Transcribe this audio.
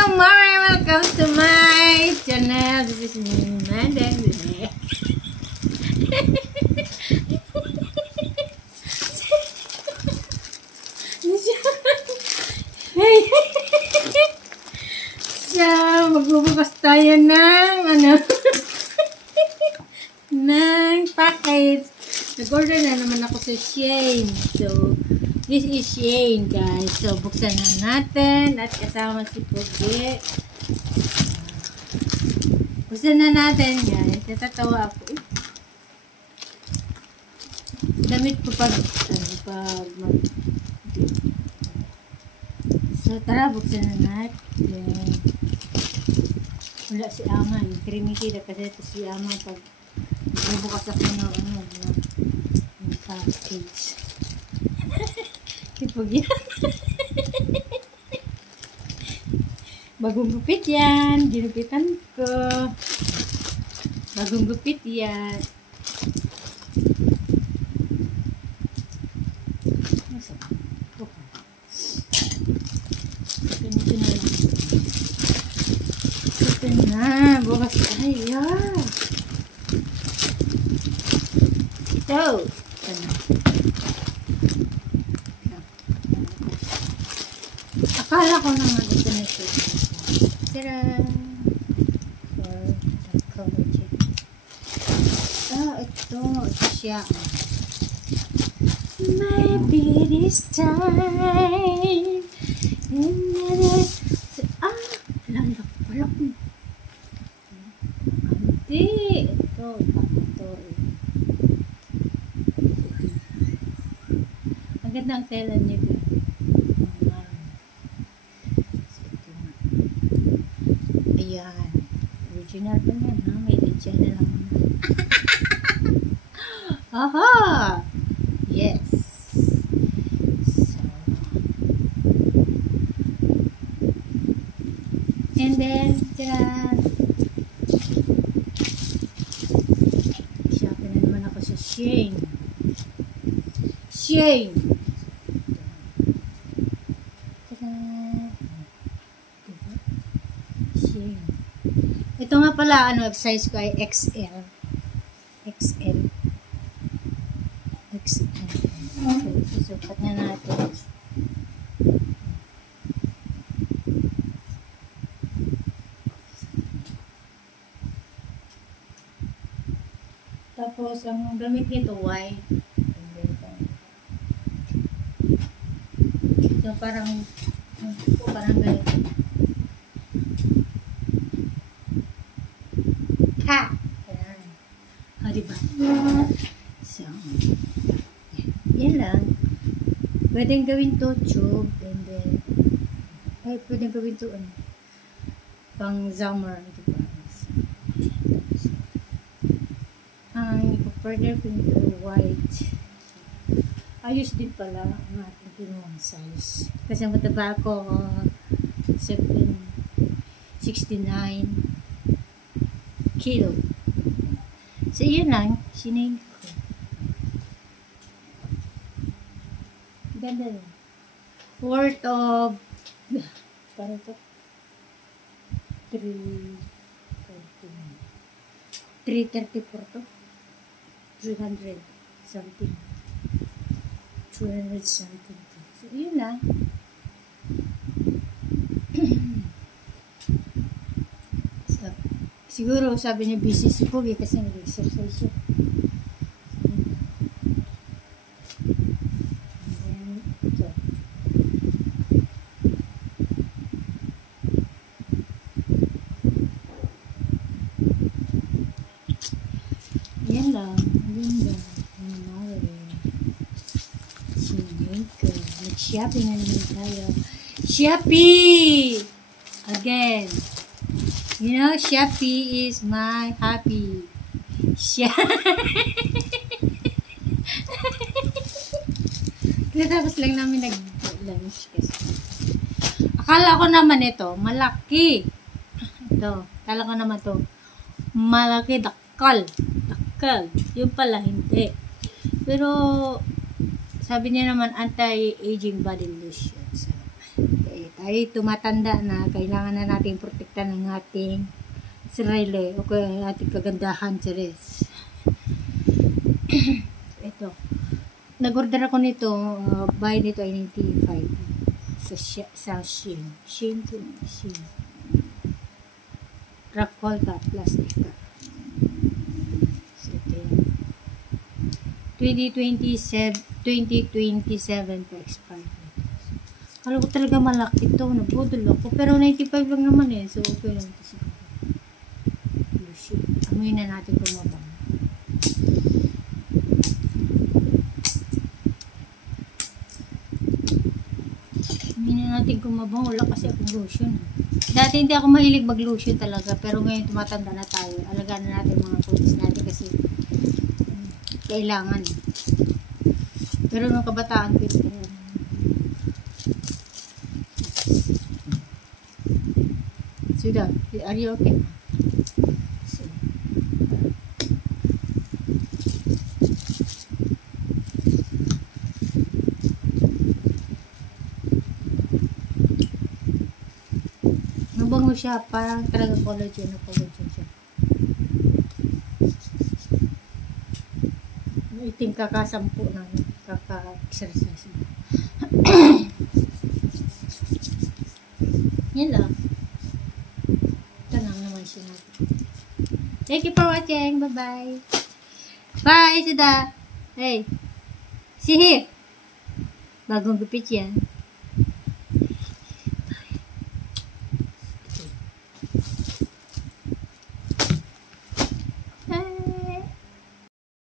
Welcome to my channel. This is Madam. So, magbubukas tayo ng ng package. Nag-order na naman ako sa Shein. So, this is Shein, guys. So, buksan na natin. At kasama si Pogi. Buksan na natin, guys. Natatawa ako. Damit ko pag so, tara, buksan na natin. Wala si Ama. Krimi-kira kasi ito si Ama pag bubukas ako ng package. Ipag yan. Bagong gupit yan. Ginupitan ko. Bagong gupit yan. Ito na. Bukas tayo. Ito. Akala ko naman ito na ito. Tara. For the cover check. Ito. Ito siya. Maybe this time. Lalak pala ko. Hindi. Ito. Ang ganda ang tela niya. Ayan. Original pa yan, ha? May lechon na lang. Aha! Yes. So. And then, shopping na naman ako sa Shein. Shein! Ito nga pala, size ko ay XL. XL. So, susukat na natin. Tapos, ang gamit nito, white. So, parang ganito. Ha! Ayan. Diba? So, yan lang. Pwedeng gawin to tube, and then, pwedeng gawin to, pang summer, diba? Ang ipapartner ko nito, white. Ayos din pala ang ating kinuwang size. Kasi ang mataba ko, 69 kilo. So, yun lang. Sinay ko. Ganda rin. Worth of parang to 334 to 300 something. 200 something. So, yun lang. Siguro, sabi niya, busy si Pogi kasi nag-exercise siya. And then, ito. Yan lang. Ganda. Nag-shopping na naman tayo. Shopee! Again. You know, Shopee is my hobby. Tapos lang namin nag-lunch kasi. Akala ko naman ito, malaki. Ito, akala ko naman ito, malaki, dakal. Yung pala, hindi. Pero, sabi niya naman, anti-aging body lotion. So, ay tumatanda na, kailangan na natin protektahan ng ating sarili o kaya ating kagandahan, Charis. Ito. Nag-order ako nito, buy nito ay 95 sa Shein. Shein. Rockall ka, plastic ka. So, ito yan. 2027 pa expire. Kala ko talaga malaki ito. Nabudol ako. Pero 95 lang naman eh. So, okay lang ito siguro. Amoy na natin kung mabang. Amoy na natin kung mabang. Wala kasi akong lotion. Dati hindi ako mahilig mag-lotion talaga. Pero ngayon tumatanda na tayo. Alagaan na natin mga kutis natin kasi kailangan. Pero nung kabataan ko ito. Sudah, are you okay? So, mabango siya, parang talaga collagen siya. Iting kakasampu na kaka-exercise. Yan lang. Thank you for watching. Bye-bye. Bye, Suda. Hey. See here. Bagong gupit yan.